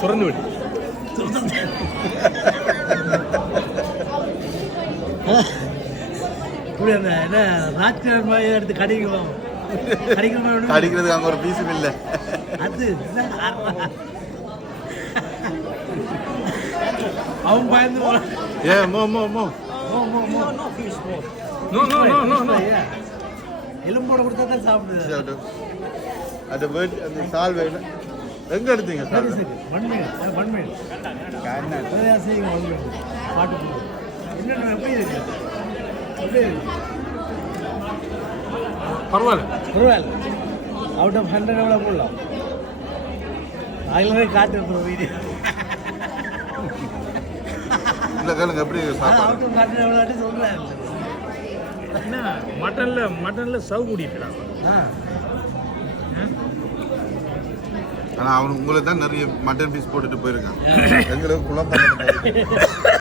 திறந்து விட்டு இப்படி அந்த என்ன ராஜ்குமார் மாதிரி எடுத்து கடிக்கிறதுக்கு அங்கே ஒரு பீஸும் இல்லை. அது அவன் பயந்து ஏ மோ மோ மோ எலும்போட கொடுத்தா தான் சாப்பிடுது. அந்த பேர்ட் அந்த சால் வேணும். எங்க எடுத்தீங்க சார்? பாட்டு என்னென்ன எப்படி இருக்கு? பரவாயில்ல. அவுட் ஆஃப் 100 எவ்வளோ போடலாம்? அதில் காட்டு வீடு இல்லை கேளுங்க எப்படி சாப்பிடு. அவுட் ஆஃப் 100 எவ்வளோ சொல்கிறேன். என்ன மட்டன்ல சவு கூட்டிட்டுறாங்க. ஆனால் அவனுக்கு உங்களுக்கு தான் நிறைய மட்டன் பீஸ் போட்டுட்டு போயிருக்கான். எங்களுக்கு குழந்தை